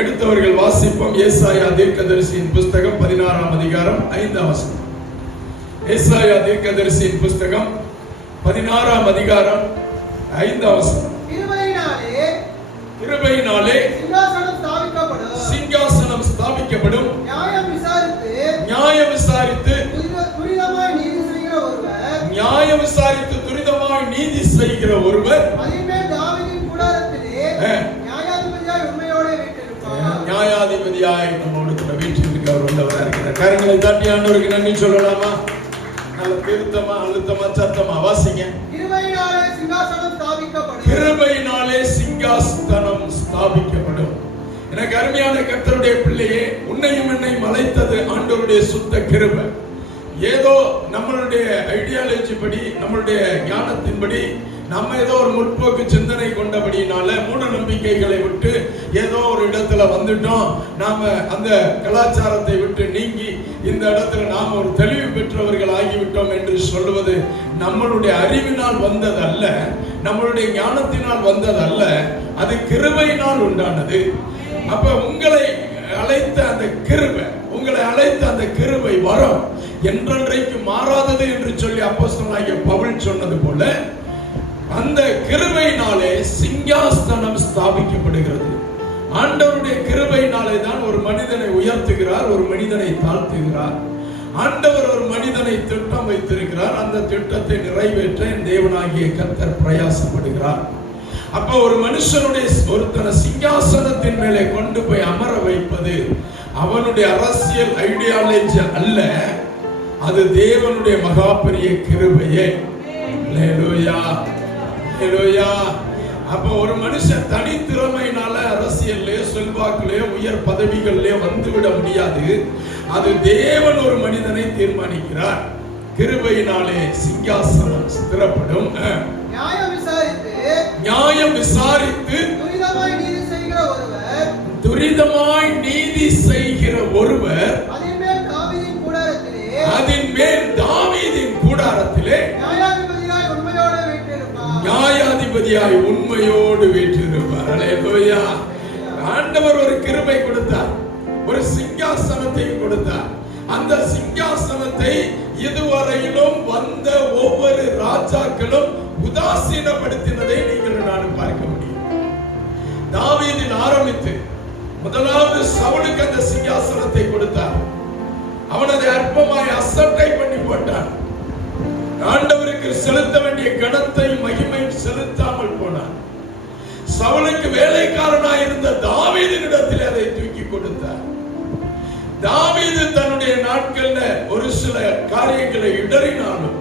எடுத்தவர்கள் வாசிப்போம். ஏசாயா தீர்க்கதரிசியின் புஸ்தகம் 16ஆம் அதிகாரம் 5ஆம் வசனம். ஏசாயா தீர்க்கதரிசியின் புஸ்தகம் 16ஆம் அதிகாரம் 5ஆம் வசனம். கிருபையினாலே சிங்காசனம் ஸ்தாபிக்கப்படும். நியாயம் விசாரித்து துரிதமாய் நீதி செய்கிற ஒருவர் நியாயாதிபதியாய் நம்மோடு கூட வீற்றிருக்கிறவர் உள்ளவராக இருக்கிறார். கரங்களை தட்டி ஆண்டவருக்கு நன்றி சொல்லலாமா? நல்ல திருத்தமா அழுத்தமா சத்தமா வாசிங்க. கிருபையினாலே சிங்காசனம் ஸ்தாபிக்கப்படும். எனக்கு அருமையான கர்த்தருடைய பிள்ளையே, உன்னையும் என்னையும் அழைத்தது ஆண்டவருடைய சுத்த கிருபை. ஏதோ நம்மளுடைய ஐடியாலஜி படி, நம்மளுடைய ஞானத்தின்படி, நம்ம ஏதோ ஒரு முற்போக்கு சிந்தனை கொண்டபடினால மூட நம்பிக்கைகளை விட்டு ஏதோ ஒரு இடத்துல வந்துட்டோம். நாம அந்த கலாச்சாரத்தை விட்டு நீங்கி இந்த இடத்துல நாம ஒரு தெளிவு பெற்றவர்கள் ஆகிவிட்டோம் என்று சொல்லுவது நம்மளுடைய அறிவினால் வந்ததல்ல, நம்மளுடைய ஞானத்தினால் வந்ததல்ல, அது கிருபையினால் உண்டானது. அப்ப உங்களை அழைத்த அந்த கிருபை, உங்களை அழைத்த அந்த கிருபை வரம் என்றென்றைக்கு மாறாதது என்று சொல்லி அப்போஸ்தலனாகிய பவுல் சொன்னது போல அந்த கிருபையினாலே சிங்காசனம் ஸ்தாபிக்கப்படுகிறது. ஆண்டவருடைய கிருபையினாலே தான் ஒரு மனிதனை உயர்த்துகிறார், ஒரு மனிதனை தாழ்த்துகிறார். ஆண்டவர் ஒரு மனிதனை திட்டம் வைத்திருக்கிறார். அந்த திட்டத்தை நிறைவேற்ற என் தேவனாகிய கர்த்தர் பிரயாசப்படுகிறார். அப்ப ஒரு மனுஷனுடைய ஒருத்தனை சிங்காசனத்தின் மேலே கொண்டு போய் அமர வைப்பது அவனுடைய அரசியல் ஐடியாலஜி அல்ல, அது தேவனுடைய மகா பெரிய கிருபையே. ஹல்லேலூயா, ஹல்லேலூயா. அப்ப ஒரு மனுஷன் தனி திறமையினால அரசியல்லே செல்வாக்கிலே உயர் பதவிகளிலே வந்துவிட முடியாது. அது தேவன் ஒரு மனிதனை தீர்மானிக்கிறார். கிருபையினாலே சிங்காசனம் ஸ்திரப்படும். நியாயம் விசாரித்து துரிதமாய் நீதி செய்கிற ஒருவர் அதன் மேல் தாவீதின் கூடாரத்திலே நியாயாதிபதியாய் உண்மையோடு வீற்றிருப்பார். ஹல்லேலூயா. ஆண்டவர் ஒரு கிருபை கொடுத்தார், ஒரு சிங்காசனத்தை கொடுத்தார். அந்த சிங்காசனத்தை இதுவரையிலும் வந்த ஒவ்வொரு ராஜாக்களும் உதாசீனப்படுத்தினதை நீங்கள் நானும் பார்க்க முடியும். தாவீதில் ஆரம்பித்து முதலாவது சவுலுக்கு அந்த சிங்காசனத்தை கொடுத்தார். அவனதை அற்பமாய் அசட்டை பண்ணி போட்டான். ஆண்டவருக்கு செலுத்த வேண்டிய கனத்தை மகிமையும் செலுத்தாமல் போனான். சவுலுக்கு வேலைக்காரனாய் இருந்த தாவீதினிடத்தில் அதை தூக்கி கொடுத்தார். தாவீது தன்னுடைய நாட்கள்ல ஒரு சில காரியங்களை இடறினாலும்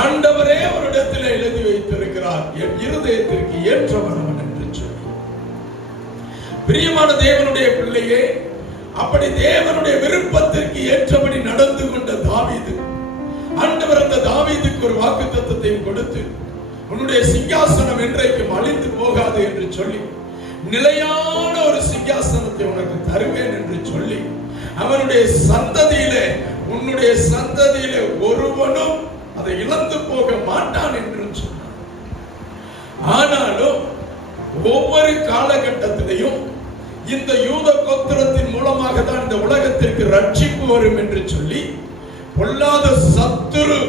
ஆண்டவரே ஒரு இடத்துல எழுதி வைத்திருக்கிறார், என் இருதயத்திற்கு ஏற்றவனவன் என்று சொல்லி. பிரியமான தேவனுடைய பிள்ளையே, அப்படி தேவனுடைய விருப்பத்திற்கு ஏற்றபடி நடந்து கொண்ட தாவீது, ஆண்டவர் அந்த தாவீதுக்கு ஒரு வாக்குத்தத்தத்தை கொடுத்து, உன்னுடைய சிங்காசனம் என்றைக்கும் அழிந்து போகாது என்று சொல்லி, நிலையான ஒரு சிங்காசனத்தை உனக்கு தருவேன் என்று சொல்லி, அவனுடைய சந்ததியிலே, உன்னுடைய சந்ததியிலே ஒருவனும் அதை இழந்து போக மாட்டான் என்று சொன்னார். ஆனாலும் ஒவ்வொரு காலகட்டத்திலையும் இந்த யூத கோத்திரத்தின் மூலமாக தான் இந்த உலகத்திற்கு ரட்சிப்பு வரும் என்று சொல்லி பொல்லாத சத்துரு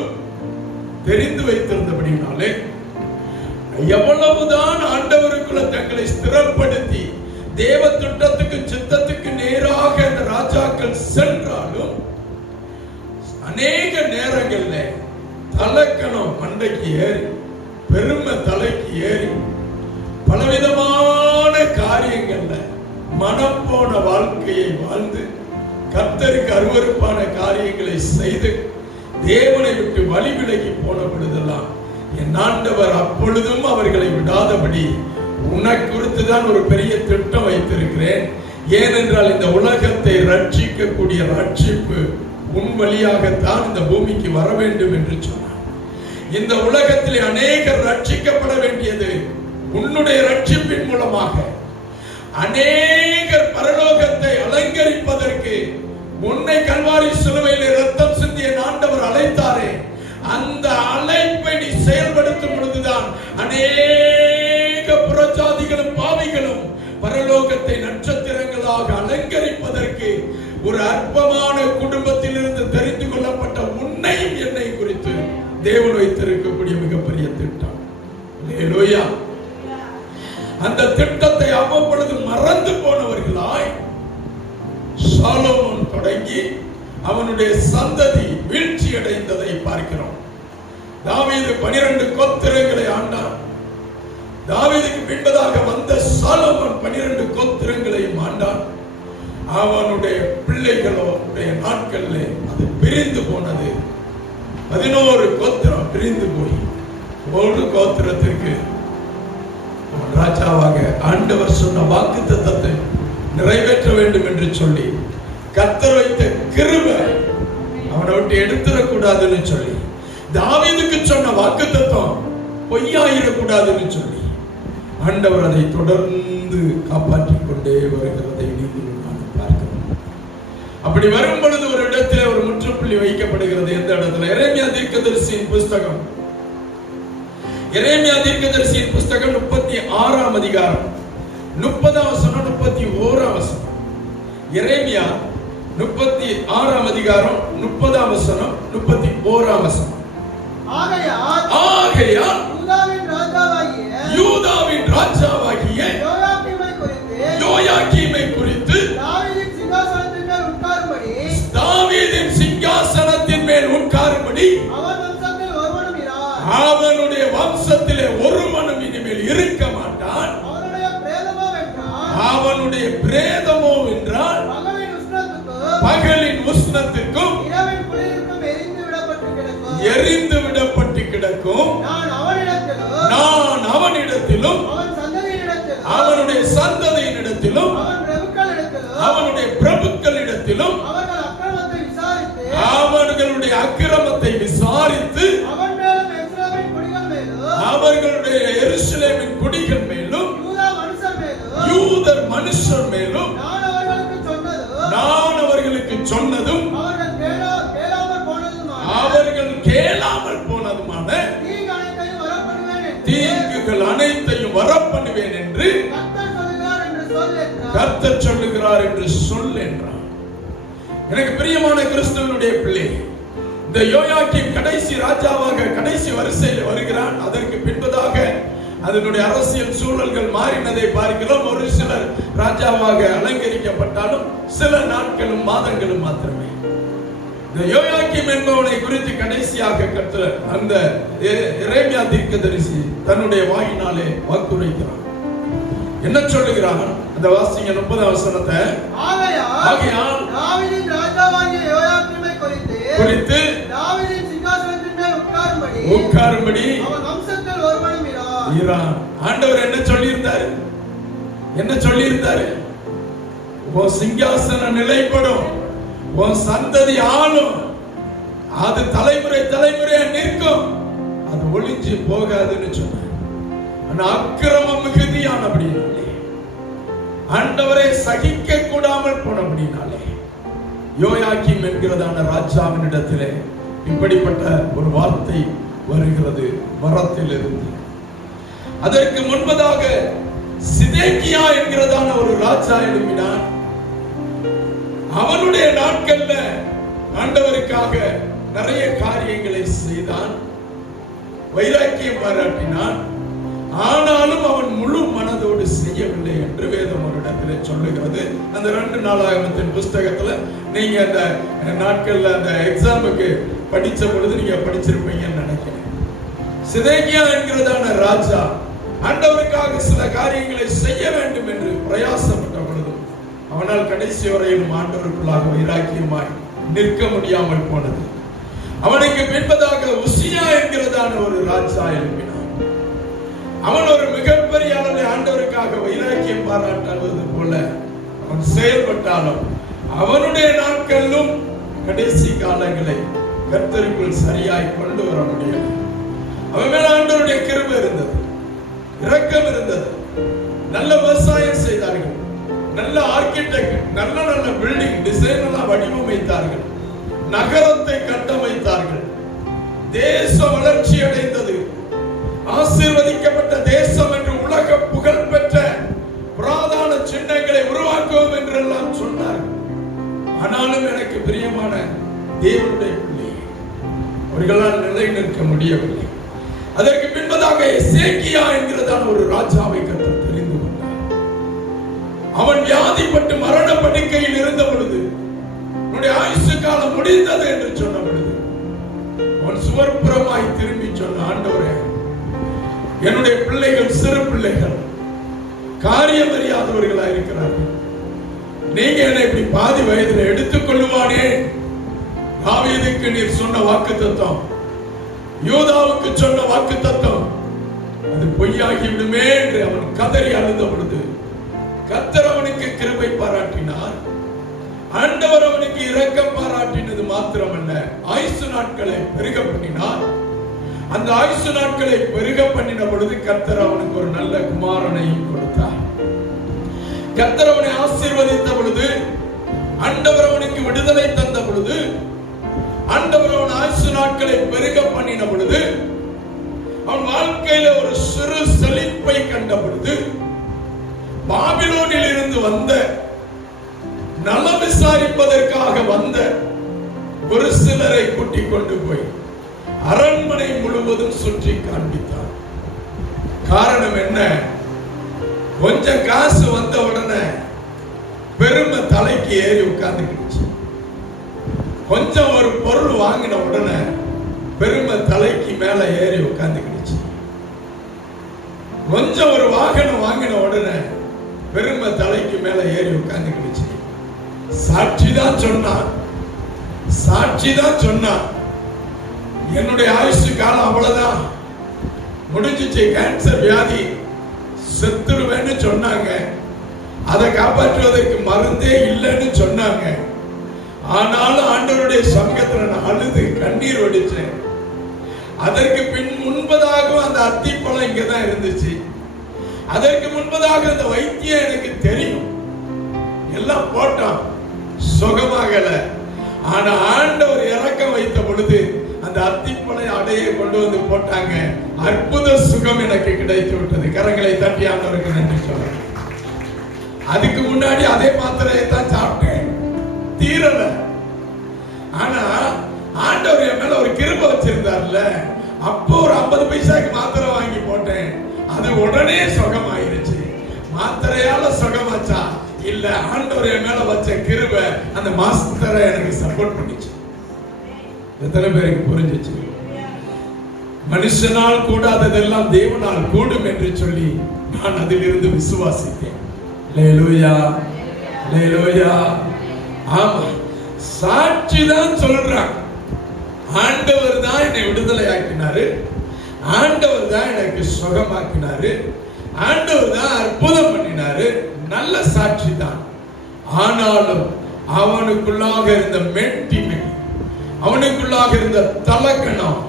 தெரிந்து வைத்திருந்தபடினாலே எவ்வளவுதான் ஆண்டவருக்குள்ள தங்களை ஸ்திரப்படுத்தி தேவ திட்டத்துக்கு சித்தத்துக்கு நேராக அந்த ராஜாக்கள் சென்றாலும் அநேக நேரங்கள்ல தலக்கணம் மண்டைக்கு ஏறி, பெருமை தலைக்கு ஏறி, பலவிதமான காரியங்கள்ல மனம் போன வாழ்க்கையை வாழ்ந்து கர்த்தருக்கு அருவருப்பான காரியங்களை செய்து தேவனை விட்டு வழி விலகி போன பொழுதெல்லாம் என் ஆண்டவர் அப்பொழுதும் அவர்களை விடாதபடி உனக்கு குறித்துதான் ஒரு பெரிய திட்டம் வைத்திருக்கிறேன். ஏனென்றால் இந்த உலகத்தை ரட்சிக்கக்கூடிய ரட்சிப்பு உன் வழியாகத்தான் இந்த பூமிக்கு வர வேண்டும் என்று சொன்னார். இந்த உலகத்திலே அநேகர் ரட்சிக்கப்பட வேண்டியது உன்னுடைய ரட்சிப்பின் மூலமாக. அநேகர் பரலோகத்தை அலங்கரிப்பதற்கு உன்னை கல்வாரி சிலுவையிலே ரத்தம் சிந்திய ஆண்டவர் அழைத்தாரே, அந்த அழைப்பை நீ செயல்படுத்தும் பொழுதுதான் அநேக புறஜாதிகளும் பாவிகளும் பரலோகத்தை நட்சத்திர உலகத்திலிருந்து தெரிந்து கொள்ளப்பட்ட உன்னையும் என்னை குறித்து தேவன் வைத்திருக்கக்கூடிய மிகப்பெரிய திட்டம். அல்லேலூயா. அந்த திட்டத்தை அவ்வப்பொழுது மறந்து போனவர்களாய் சாலோமோன் தொடங்கி அவனுடைய சந்ததி வீழ்ச்சி அடைந்ததை பார்க்கிறோம். தாவீது 12 கோத்திரங்களை ஆண்டான். தாவீதுக்கு பின்பதாக வந்த சாலோமோன் 12 கோத்திரங்களையும் ஆண்டான். அவனுடைய பிள்ளைகளுடைய நாட்களிலே அது பிரிந்து போனது. 11 கோத்திரம் பிரிந்து போய் ஒரு கோத்திரத்திற்கு ராஜாவாக ஆண்டவர் சொன்ன வாக்குத்தத்தத்தை நிறைவேற்ற வேண்டும் என்று சொல்லி கர்த்தர் வைத்த கிருபை அவனை விட்டு எடுத்துடக்கூடாதுன்னு சொல்லி, தாவீதுக்கு சொன்ன வாக்குத்தத்தம் பொய்யாயிடக்கூடாதுன்னு சொல்லி ஆண்டவர் அதை தொடர்ந்து காப்பாற்றிக் கொண்டே வருகிறதை நீங்கள் பார்க்கிறோம். அப்படி வரும் பொழுது ஒரு இடத்துல ஒரு முற்றுப்புள்ளி வைக்கப்படுகிறது. எந்த இடத்துல? எரேமியா தீர்க்கதரிசியின் புஸ்தகம். எரேமியா தீர்க்கதரிசியின் புஸ்தகம் 36ஆம் அதிகாரம் 30ஆம் வசனம் 31ஆம் வசனம். எரேமியா 36ஆம் அதிகாரம் 30ஆம் வசனம் 31ஆம் வசனம். ஆகையால் யூதாவின் ராஜாவாகிய யோயாக்கீமை குறித்து தாவீதின் சிங்காசனத்தின் மேல் உட்காரும்படி அவனுடைய வம்சத்திலே ஒருவனும் இனிமேல் இருக்க மாட்டான். அவனுடைய பிரேதமோ என்றால் பகலின் உஷ்ணத்துக்கும் எரிந்து விடப்பட்டு கிடக்கும். நான் அவனிடத்திலும் அவனுடைய சந்ததியினிடத்திலும் அவனுடைய பிரபுக்களிடத்திலும் அவர்களுடைய அக்கிரமத்தை விசாரித்து அவர்களுடைய எருசலேமின் குடிகள் மேலும் யூதர் மனுஷர் மேலும் நான் அவர்களுக்கு சொன்னதும் அவர்கள் கேளாமல் போனதுமான தீங்குகள் அனைத்தையும் வரப்பண்ணுவேன் என்று கர்த்தர் சொல்லுகிறார் என்று சொல் என்றார். எனக்கு பிரியமான கிறிஸ்துவனுடைய பிள்ளை, இந்த யோயாக்கீம் கடைசி ராஜாவாக கடைசி வரிசையில் வருகிறான். அதற்கு பின்பதாக அதனுடைய அரசியல் சூழல்கள் மாறினதை பார்க்கிறோம். ஒரு சிலர் ராஜாவாக அலங்கரிக்கப்பட்டாலும் சில நாட்களும் மாதங்களும் மாத்திரமே. இந்த யோயாக்கீம் என்பவனை குறித்து கடைசியாக கர்த்தர் அந்த எரேமியா தீர்க்கதரிசி தன்னுடைய வாயினாலே வாக்குரைக்கிறான். என்ன சொல்லுகிறான்? அந்த வாசிங்க 30ஆம் வசனத்தை. ஆகையால் தாவீதின் ராஜாவாகிய யோயாக்கீமை குறித்து தாவீதின் சிங்காசனத்தின் மேல் உட்காரும்படி அவன் வம்சத்தில் ஒருவனும் இரான். ஆண்டவர் என்ன சொல்லியிருந்தாரு? என்ன சொல்லியிருந்தாரு? உன் சிங்காசனம் நிலைப்படும், உன் சந்ததி ஆளும், அது தலைமுறை தலைமுறையா நிற்கும், அது ஒளிஞ்சு போகாதுன்னு சொன்னார். ஆனா அக்கிரமம் மிகுதியானபடினாலே, ஆண்டவரை சகிக்க கூடாமல் போனபடினாலே யோயாக்கீம் என்கிறதான ராஜாவினிடத்திலே இப்படிப்பட்ட ஒரு வார்த்தை வருகிறது மரத்திலிருந்து. அதற்கு முன்பதாக சிதேக்கியா என்கிறதான ஒரு ராஜா எழுப்பினான். அவனுடைய நாட்கள்ல ஆண்டவருக்காக நிறைய காரியங்களை செய்தான், வைராக்கியம் பாராட்டினான். ஆனாலும் அவன் முழு மனதோடு செய்யவில்லை என்று வேதம் ஒரு இடத்துல சொல்லுகிறது. அந்த 2 நாளாகமத்தின் புஸ்தகத்துல நீங்க அந்த நாட்கள்ல அந்த எக்ஸாமுக்கு படிச்ச பொழுது நீங்க படிச்சிருப்பீங்கன்னு நினைக்கிறேன். சிதேக்கியா என்கிறதான ராஜா ஆண்டவருக்காக சில காரியங்களை செய்ய வேண்டும் என்று பிரயாசப்பட்ட பொழுதும் அவனால் கடைசி வரையிலும் ஆண்டவருக்குள்ளாக வைராக்கியமாய் நிற்க முடியாமல் போனது. அவனுக்கு பின்பதாக உசியா என்கிறதான ஒரு ராஜா எழுப்பினான். அவன் ஒரு மிகப்பெரிய அளவில் ஆண்டவருக்காக வைராக்கியம் பாராட்டுவது போல அவன் செயல்பட்டாலும் அவனுடைய நாட்களிலும் கடைசி காலங்களை கர்த்தருக்குள் சரியாய் கொண்டு வர முடியல. அவன் மேல ஆண்டவருடைய கிருபை இருந்தது, இரக்கம் இருந்தது. நல்ல விவசாயம் செய்தார்கள், நல்ல ஆர்கிடெக்ட், நல்ல நல்ல பில்டிங் டிசைன் எல்லாம் வடிவமைத்தார்கள், நகரத்தை கட்டமைத்தார்கள். தேசம் வளர்ச்சி அடைந்தது, ஆசீர்வதிக்கப்பட்ட தேசம் என்று உலக புகழ் பெற்ற புராதன சின்னங்களை உருவாக்குவோம் என்றெல்லாம் சொன்னார்கள். ஆனாலும் எனக்கு பிரியமான தேவனுடைய பிள்ளை, அவர்களால் நிலை நிற்க முடியவில்லை. அதற்கு பின்பதாக எசேக்கியா என்கிறதான ஒரு ராஜாவை கர்த்தர் தெரிந்து கொண்டார். அவன் வியாதிப்பட்டு மரண படுக்கையில் இருந்த பொழுது, அவனுடைய ஆயுசு காலம் முடிந்தது என்று சொன்ன பொழுது, அவன் சுவர்புறமாய் திரும்பி சொன்ன, ஆண்டவரே, என்னுடைய பிள்ளைகள் சிறு பிள்ளைகள், காரியம் அறியாதவர்களா இருக்கிறார்கள். நீங்க என்னை இப்படி பாதி வயதில் எடுத்துக் கொள்ளுவானே? தாவீதுக்கு நீர் சொன்ன வாக்குத்தத்தம், யூதாவுக்கு சொன்ன வாக்குத்தத்தம், அது பொய்யாகி விடுமே என்று அவன் கதறி அழுத பொழுது கர்த்தர் அவனுக்கு கிருபை பாராட்டினார். ஆண்டவர் அவனுக்கு இரக்கம் பாராட்டினது மாத்திரமல்ல, ஆயுசு நாட்களை பெருக பண்ணினார். அந்த ஆயுசு நாட்களை பெருக பண்ணின பொழுது கர்த்தர் அவனுக்கு ஒரு நல்ல குமாரனையும் கொடுத்தார். கர்த்தர் அவனை ஆசீர்வதித்த பொழுது, ஆண்டவர் அவனுக்கு விடுதலை தந்த பொழுது, ஆண்டவர் அவன் ஆயுசு நாட்களை பெருக பண்ணின பொழுது, அவன் வாழ்க்கையில ஒரு சிறு செழிப்பை கண்ட பொழுது, பாபிலோனில் இருந்து வந்த நலம் விசாரிப்பதற்காக வந்த ஒரு சிலரை கூட்டிக் கொண்டு போய் அரண்மனை முழுவதும் சுற்றி காண்பித்தார். காரணம் என்ன? கொஞ்சம் காசு வந்த உடனே பெருமை தலைக்கு ஏறி உட்கார்ந்துக்கிடுச்சு. கொஞ்சம் ஒரு பொருள் வாங்கின உடனே பெருமை தலைக்கு மேல ஏறி உட்கார்ந்துக்கிடுச்சு. கொஞ்சம் ஒரு வாகனம் வாங்கின உடனே பெருமை தலைக்கு மேல ஏறி உட்கார்ந்துக்கிடுச்சு. சாட்சிதான் சொன்னான், சாட்சிதான் சொன்னான், என்னுடைய ஆயுசு காலம் அவ்வளவுதான், முடிஞ்சிச்சு, கேன்சர் வியாதி, செத்துருவேன்னு சொன்னாங்க. அதை காப்பாற்றுவதற்கு மருந்தே இல்லைன்னு சொன்னாங்க. ஆனாலும் ஆண்டவருடைய சமூகத்துல நான் அழுது கண்ணீர் வடிச்சேன். அதற்கு முன்பதாக அந்த அத்திப்பழம் இங்கதான் இருந்துச்சு. அதற்கு முன்பதாக அந்த வைத்தியம் எனக்கு தெரியும். எல்லாம் போட்டான், சுகமாகல. ஆனா ஆண்டவர் இறக்கம் வைத்த பொழுது அந்த அத்திப்பழை அடையை கொண்டு வந்து போட்டாங்க. அற்புத சுகம் எனக்கு கிடைத்து விட்டது. கரங்களை தட்டி ஆண்டவருக்கு நன்றி சொல்றேன். அதுக்கு முன்னாடி அதே மாத்திரையை தான் சாப்பிட்டேன், தீரல. ஆனா ஆண்டவர் என் மேல ஒரு கிருபை வச்சிருந்தார்ல, அப்போ ஒரு 50 பைசாக்கு மாத்திரை வாங்கி போட்டேன். அது உடனே சுகமாயிருச்சு. மாத்திரையால சுகமாச்சா? இல்ல, ஆண்டவர் என் மேல வச்ச கிருபை அந்த மாத்திரை எனக்கு சப்போர்ட் பண்ணிச்சு. எத்தனை பேருக்கு புரிஞ்சிச்சு? மனுஷனால் கூடாததெல்லாம் தேவனால் கூடும் என்று சொல்லி நான் அதிலிருந்து விசுவாசித்தேன். அல்லேலூயா, அல்லேலூயா. ஆமா, சாட்சிதான் சொல்றான். ஆண்டவர் தான் என்னை விடுதலை ஆக்கினாரு, ஆண்டவர் தான் எனக்கு சுகமாக்கினாரு, ஆண்டவர் தான் அற்புதம் பண்ணினாரு. நல்ல சாட்சி தான். ஆனாலும் அவனுக்குள்ளாக இருந்த மென்டிமை, அவனுக்குள்ளாக இருந்த தலக்கணம்,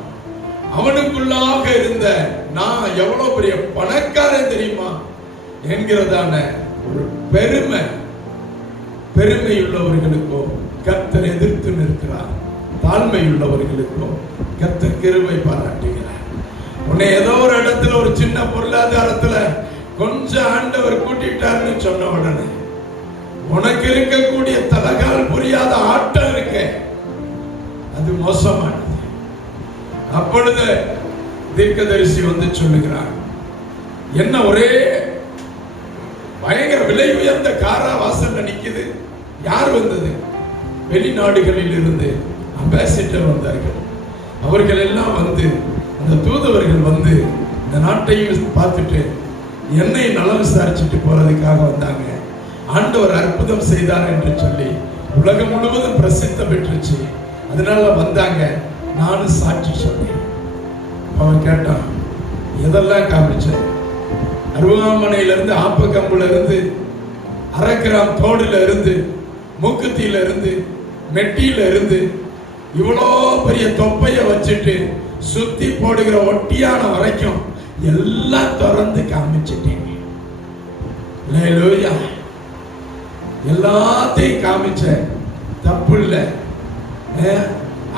அவனுக்குள்ளாக இருந்த நான் எவ்வளவு பெரிய பணக்காரன் தெரியுமா என்கிறதான ஒரு பெருமை, பெருமையுள்ளவர்களுக்கோ கர்த்தர் எதிர்த்து நிற்கிறார். தாழ்மையுள்ளவர்களுக்கோ கர்த்தர் கிருபை பாராட்டுகிறார். உன்னை ஏதோ ஒரு இடத்துல ஒரு சின்ன பொருளாதாரத்துல கொஞ்சம் ஆண்டவர் கூட்டிட்டாருன்னு சொன்ன உடனே உனக்கு இருக்கக்கூடிய தலகால் புரியாத ஆட்டம் இருக்க, அது மோசமானது. அப்பொழுது தீர்க்கதரிசி வந்து சொல்லுகிறார், என்ன ஒரே பயங்கர விலை உயர்ந்த காரா வாசல்ல நிக்குது. யார் வந்தது? வெளிநாடுகளில் இருந்து அம்பாசிடர் வந்தார்கள். அவர்கள் எல்லாம் வந்து, அந்த தூதுவர்கள் வந்து இந்த நாட்டையும் பார்த்துட்டு என்னை நலம் விசாரிச்சுட்டு போறதுக்காக வந்தாங்க. ஆண்டவர் அற்புதம் செய்தார் என்று சொல்லி உலகம் முழுவதும் பிரசித்த பெற்றுச்சு. அதனால வந்தாங்க. நானும் சாட்சி சொன்னேன். அவன் கேட்டான், எதெல்லாம் காமிச்சேன்? அருவாமனையில இருந்து, ஆப்பக்கம்புல இருந்து, 1/2 கிராம் தோடுல இருந்து, மூக்குத்தியில இருந்து, மெட்டியில இருந்து, இவ்வளோ பெரிய தொப்பைய வச்சுட்டு சுத்தி போடுகிற ஒட்டியான வரைக்கும் எல்லாம் திறந்து காமிச்சிட்டேன். அல்லேலூயா. எல்லாத்தையும் காமிச்ச, தப்பு இல்லை.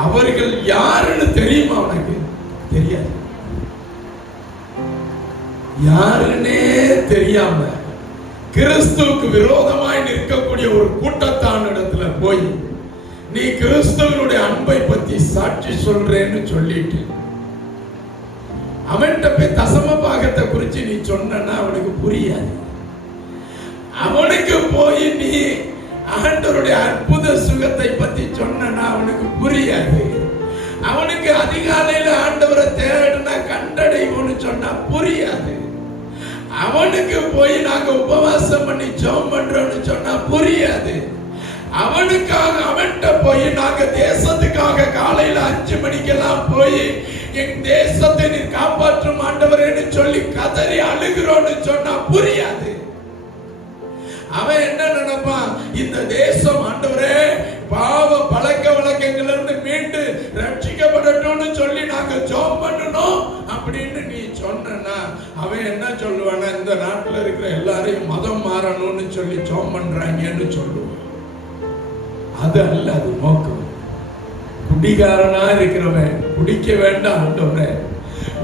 அவர்கள் யாருன்னு தெரியுமா உனக்கு? தெரியாது. யாருன்னே தெரியாம கிறிஸ்துவுக்கு விரோதமாய் நிற்கக்கூடிய ஒரு கூட்டத்தான இடத்துல போய் நீ கிறிஸ்துவனுடைய அன்பை பத்தி சாட்சி சொல்றேன்னு சொல்லிட்டு அவன்கிட்ட போய் தசம பாகத்தை குறிச்சு நீ சொன்னா அவனுக்கு புரியாது. அவனுக்கு போய் நீ ஆண்டவருடைய அற்புத சுகத்தை பத்தி சொன்னா அவனுக்கு புரியாது. அவனுக்கு அதிகாலையில ஆண்டவரை தேடுனா கண்டடைவோன்னு சொன்னா புரியாது. அவனுக்கு போய் நாங்க உபவாசம் பண்ணி ஜெபம் பண்றோம்னு சொன்னா புரியாது. அவனுக்காக அவன்கிட்ட போய் நாங்க தேசத்துக்காக காலையில 5 மணிக்கெல்லாம் போய் என் தேசத்தை நீ காப்பாற்றும் ஆண்டவரேன்னு சொல்லி கதறி அழுகிறோன்னு சொன்னா புரியாது. அவன் என்ன நினைப்பான், இந்த தேசம் ஆண்டவரே பாவ பழக்க வழக்கங்கள்ல இருந்து மீண்டு ரட்சிக்கப்படட்டும்னு சொல்லி நாங்க ஜெபம் பண்ணணும் அப்படின்னு நீ சொன்னா அவன் என்ன சொல்லுவானா, இந்த நாட்டுல இருக்கிற எல்லாரையும் மதம் மாறணும்னு சொல்லி ஜெபம் பண்றாங்கன்னு சொல்லுவான். அது அல்ல அது நோக்கம். குடிகாரனா இருக்கிறவன் குடிக்க வேண்டாம் ஆண்டவரே,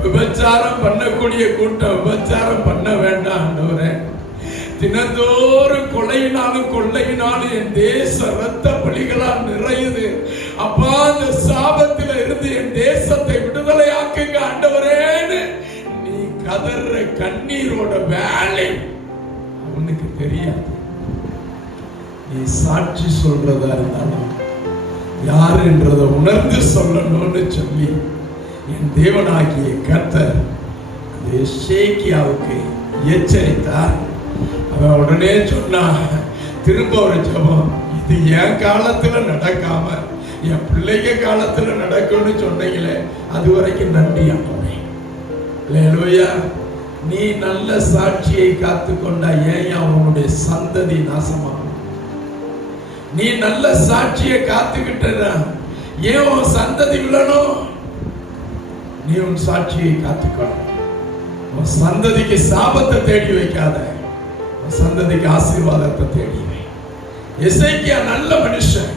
விபச்சாரம் பண்ணக்கூடிய கூட்டம் விபச்சாரம் பண்ண வேண்டாம் ஆண்டவரே, தினந்தோறும் கொலையினாலும் கொள்ளையினாலும் என் தேச ரத்த பலிகளால் நிறையுது அப்பா, அந்த சாபத்தில் இருந்து என் தேசத்தை விடுதலையாக்குங்க ஆண்டவரேன்னு நீ கதற கண்ணீரோட வேலை அவனுக்கு தெரியாது. நீ சாட்சி சொல்றதா இருந்தாலும் யார் என்றதை உணர்ந்து சொல்லணும்னு சொல்லி என் தேவனாகிய கர்த்தர் எசேக்கியாவுக்கு எச்சரித்தார். அவன் உடனே சொன்னா, திரும்ப ஒரு ஜெபம், இது என் காலத்துல நடக்காம என் பிள்ளைங்க காலத்துல நடக்கும்னு சொன்னீங்களே, அது வரைக்கும் நன்றி ஆண்டவரே. அல்லேலூயா. நீ நல்ல சாட்சியை காத்துக்கொண்டா ஏன் அவனுடைய சந்ததி நாசமாகும்? நீ நல்ல சாட்சியை காத்துக்கிட்ட ஏன் உன் சந்ததி விழணும்? நீ உன் சாட்சியை காத்துக்கணும். உன் சந்ததிக்கு சாபத்தை தேடி வைக்காத, உன் சந்ததிக்கு ஆசீர்வாதத்தை தேடி வை. எசேக்கியா நல்ல மனுஷன்,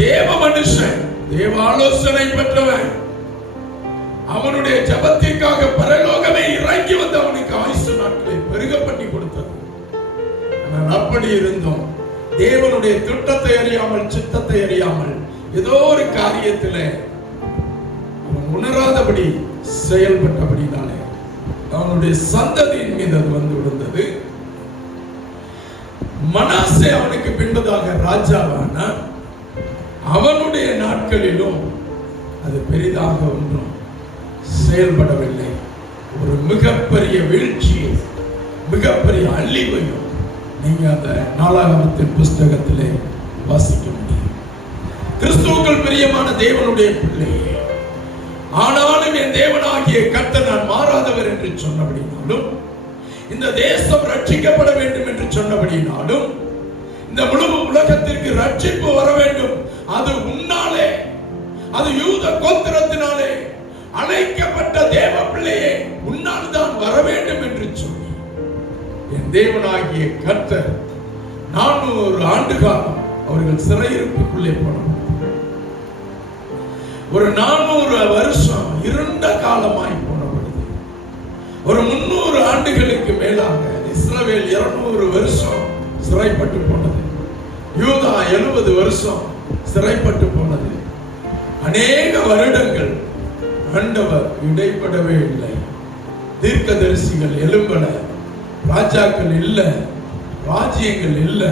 தேவ மனுஷன், தேவ ஆலோசனை பெற்றவன். அவனுடைய ஜபத்திற்காக பரலோகமே இறங்கி வந்து அவனுக்கு ஆயுசு நாட்களை பெருக பண்ணி கொடுத்தது. அப்படி இருந்தோம் தேவனுடைய திட்டத்தை அறியாமல் சித்தத்தை அறியாமல் ஏதோ ஒரு காரியத்தில் அவன் உணராதபடி செயல்பட்டபடினாலே அவனுடைய சந்ததியின் மீது அது வந்து விழுந்தது. மனாசே அவனுக்கு பின்பதாக ராஜாவான அவனுடைய நாட்களிலும் அது பெரிதாக ஒன்றும் செயல்படவில்லை. ஒரு மிகப்பெரிய வீழ்ச்சியை, மிகப்பெரிய அழிவையும் நீங்க அந்த நாளாகமத்தின் புஸ்தகத்திலே வாசிக்க முடியும். கிறிஸ்துவுக்குள் பிரியமான தேவனுடைய பிள்ளையே, ஆனாலும் என் தேவனாகிய கர்த்தர் நான் மாறாதவர் என்று சொன்னபடினாலும், இந்த தேசம் ரட்சிக்கப்பட வேண்டும் என்று சொன்னபடினாலும், இந்த முழு உலகத்திற்கு ரட்சிப்பு வர வேண்டும், அது உன்னாலே, அது யூத கோத்திரத்தினாலே அழைக்கப்பட்ட தேவ பிள்ளையே உன்னால் தான் வர வேண்டும் என்று சொல்லி என் தேவனாகிய கர்த்தர் 400 ஆண்டு காலம் அவர்கள் சிறையிருப்புக்குள்ளே போனார். ஒரு 400 வருஷம் இருண்ட காலமாய் போனபொழுது, ஒரு 300 ஆண்டுகளுக்கு மேலாக இஸ்ரவேல் 200 வருஷம் சிறைப்பட்டு போனது. யூதா 70 வருஷம் சிறைப்பட்டு போனது. அநேக வருடங்கள் ஆண்டவர் இடைப்படவே இல்லை. தீர்க்கதரிசிகள் எழும்பல, ராஜாக்கள் இல்ல, ராஜ்யங்கள் இல்ல,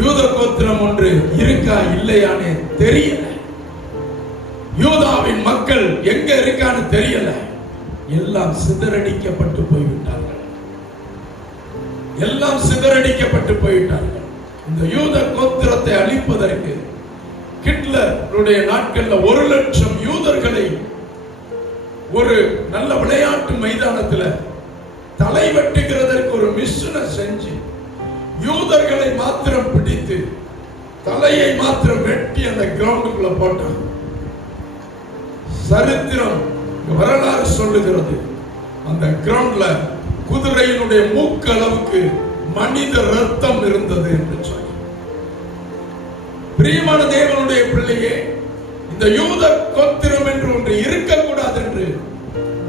யூத கோத்திரம் ஒன்று இருக்கா இல்லையானே தெரியல, யூதாவின் மக்கள் எங்க இருக்கான்னு தெரியல, எல்லாம் சிதறடிக்கப்பட்டு போய்விட்டார்கள், எல்லாம் சிதறடிக்கப்பட்டு போய்விட்டார்கள். இந்த யூத கோத்திரத்தை அழிப்பதற்கு ஹிட்லருடைய நாட்கள்ல 1 லட்சம் யூதர்களை ஒரு நல்ல விளையாட்டு மைதானத்துல தலை வெட்டுகிறதற்கு ஒரு மிஷனை செஞ்சு யூதர்களை மாத்திரம் பிடித்து தலையை மாத்திரம் வெட்டி அந்த கிரவுண்டுக்குள்ள போட்டான். சரித்திரம் வரலாறு சொல்லுகிறது, அந்த கிரவுண்ட்ல குதிரையினுடைய மூக்கு அளவுக்கு மனித ரத்தம் இருந்தது என்று சொல்லி. பிரியமான தேவனுடைய பிள்ளையே, இந்த யூத கோத்திரம் என்று ஒன்று இருக்கக்கூடாது என்று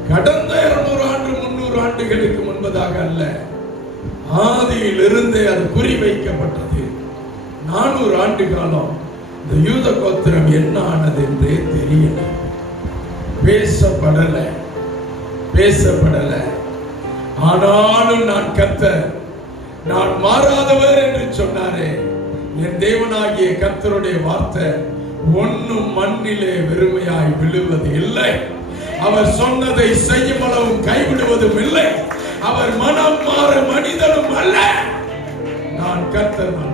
கடந்த 200 ஆண்டு 300 ஆண்டுகளுக்கு முன்பதாக அல்ல, ஆதியில் இருந்தே அது குறிவைக்கப்பட்டது. 400 ஆண்டு காலம் இந்த யூத கோத்திரம் என்ன ஆனது என்றே தெரியல. பேசப்படல. ஆனாலும் நான் கர்த்தர், நான் மாறாதவர் என்று சொன்னாரே. என் தேவனாகிய கர்த்தருடைய வார்த்தை ஒன்னும் மண்ணிலே வெறுமையாய் விழுவது இல்லை. அவர் சொன்னதை செய்யும் அளவும் கைவிடுவதும் இல்லை. அவர் மனம் மாற மனிதனும் அல்ல. நான் கர்த்தர்.